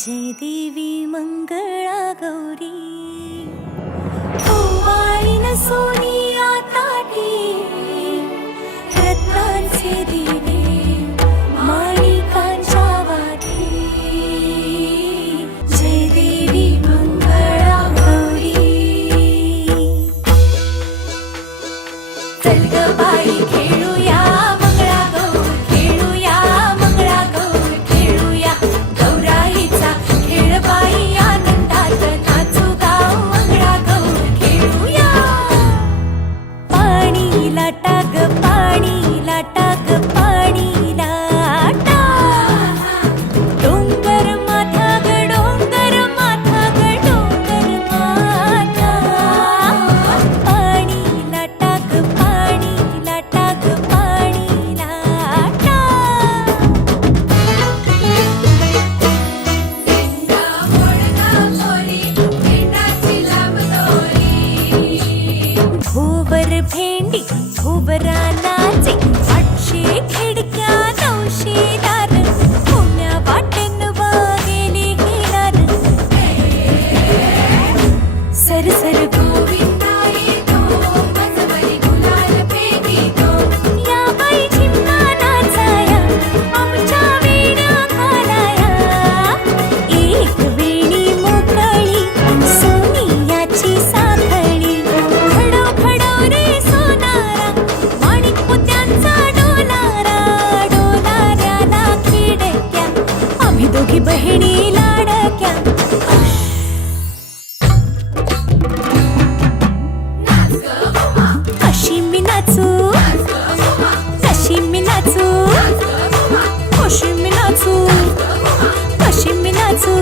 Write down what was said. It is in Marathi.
जय देवी मंगळा गौरी ओवाळीन सोनिया ताटी रत्नांचे दिवे माणिकांच्या वाटी जय देवी मंगळा गौरी चल ग बाई खेळूया मंगळागौर खेळूया मंगळागौर खेळूया गौराईचा खेळ बाई आनंदात नाचू गाव मंगळागौर खेळूया पाणी लाटा ग पाणी लाटा ग पाणी लाटा डोंगर माथा ग डोंगर माथा ग डोंगर माथा पाणी लाटा ग पाणी लाटा ग पाणी लाटा भोवर भेंडी भोवरा नाचे 800 खिडक्या 900 दार पुण्या वाटेन वागेली हिलार सरसर गोविंदा येतो मजबरी गुलाल पेगितो या बाई झिम्मा नाचाया आमच्या वेड्या घालाया एक वेणी मोकळी सोनियाची साखळी खडो खडो रे सोनारा माणिक मोत्यांचा डोलारा डोलाऱ्याला खिडक्या आम्ही दोघी बहिणी लाडक्या कशी मी नाचू कशी मी नाचू कशी मी नाचू कशी मी नाचू